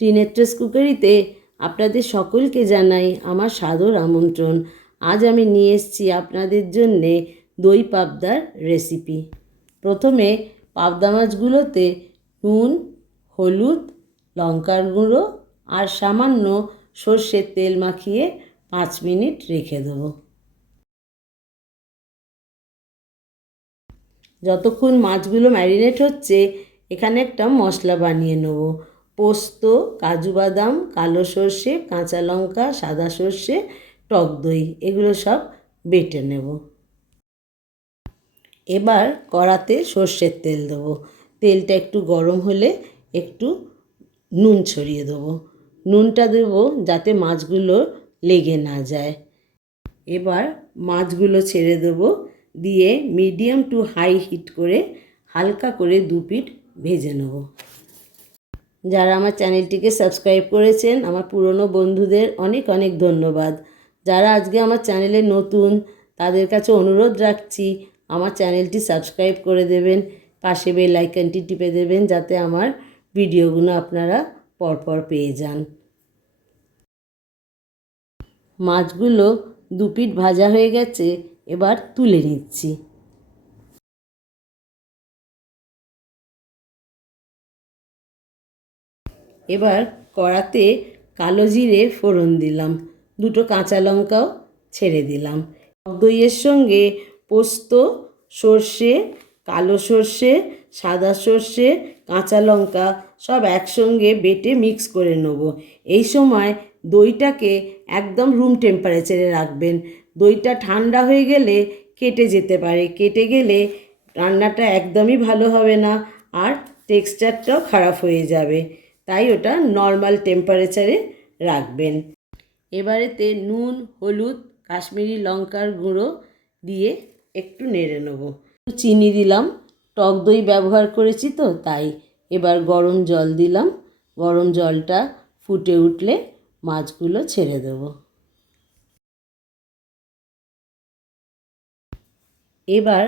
ত্রিনেত্রস কুকারিতে আপনাদের সকলকে জানাই আমার সাদর আমন্ত্রণ। আজ আমি নিয়ে এসেছি আপনাদের জন্যে দই পাবদার রেসিপি প্রথমে পাবদা মাছগুলোতে নুন, হলুদ, লঙ্কার গুঁড়ো আর সামান্য সর্ষের তেল মাখিয়ে পাঁচ মিনিট রেখে দেবো। যতক্ষণ মাছগুলো ম্যারিনেট হচ্ছে, এখানে একটা মশলা বানিয়ে নেব। পোস্ত, কাজু বাদাম, কালো সর্ষে, কাঁচা লঙ্কা, সাদা সর্ষে, টক দই, এগুলো সব বেটে নেব। এবার কড়াতে সর্ষের তেল দেবো। তেলটা একটু গরম হলে একটু নুন ছড়িয়ে দেবো। নুনটা দেবো যাতে মাছগুলো লেগে না যায়। এবার মাছগুলো ছেড়ে দেবো, দিয়ে মিডিয়াম টু হাই হিট করে হালকা করে দু পিঠ ভেজে নেব। যারা আমার চ্যানেলটিকে সাবস্ক্রাইব করেছেন, আমার পুরনো বন্ধুদের অনেক অনেক ধন্যবাদ। যারা আজকে আমার চ্যানেলে নতুন, তাদের কাছে অনুরোধ রাখছি, আমার চ্যানেলটি সাবস্ক্রাইব করে দেবেন, পাশে বেল আইকনটি টিপে দেবেন, যাতে আমার ভিডিওগুলো আপনারা পরপর পেয়ে যান। মাছগুলো দু পিঠ ভাজা হয়ে গেছে, এবার তুলে নিচ্ছি। এবার কড়াতে কালো জিরে ফোড়ন দিলাম, দুটো কাঁচা লঙ্কাও ছেড়ে দিলাম। দইয়ের সঙ্গে পোস্ত, সর্ষে, কালো সর্ষে, সাদা সর্ষে, কাঁচা লঙ্কা সব একসঙ্গে বেটে মিক্স করে নেব। এই সময় দইটাকে একদম রুম টেম্পারেচারে রাখবেন। দইটা ঠান্ডা হয়ে গেলে কেটে যেতে পারে। কেটে গেলে রান্নাটা একদমই ভালো হবে না আর টেক্সচারটাও খারাপ হয়ে যাবে। তাই ওটা নর্মাল টেম্পারেচারে রাখবেন। এবারেতে নুন, হলুদ, কাশ্মীরি লঙ্কার গুঁড়ো দিয়ে একটু নেড়ে নেব। চিনি দিলাম, টক দই ব্যবহার করেছি তো, তাই এবার গরম জল দিলাম। গরম জলটা ফুটে উঠলে মাছগুলো ছেড়ে দেবো। এবার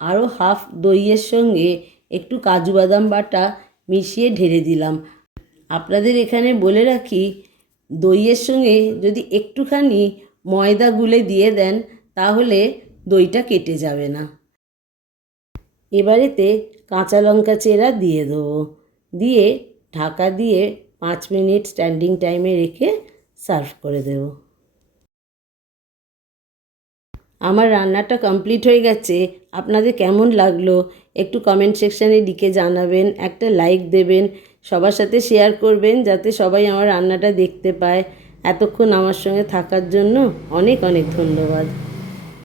আরও হাফ দইয়ের সঙ্গে একটু কাজু বাদাম বাটা মিশিয়ে ঢেলে দিলাম। আপনাদের এখানে বলে রাখি, দইয়ের সঙ্গে যদি একটুখানি ময়দা গুলে দিয়ে দেন, তাহলে দইটা কেটে যাবে না। এবারেতে কাঁচা লঙ্কা চেরা দিয়ে দেবো। দিয়ে ঢাকা দিয়ে পাঁচ মিনিট স্ট্যান্ডিং টাইমে রেখে সার্ভ করে দেবো। আমার রান্নাটা কমপ্লিট হয়ে গেছে। আপনাদের কেমন লাগল? একটু কমেন্ট সেকশানে লিখে জানাবেন, একটা লাইক দেবেন, সবার সাথে শেয়ার করবেন যাতে সবাই আমার রান্নাটা দেখতে পায়। এতক্ষণ আমার সঙ্গে থাকার জন্য অনেক অনেক ধন্যবাদ।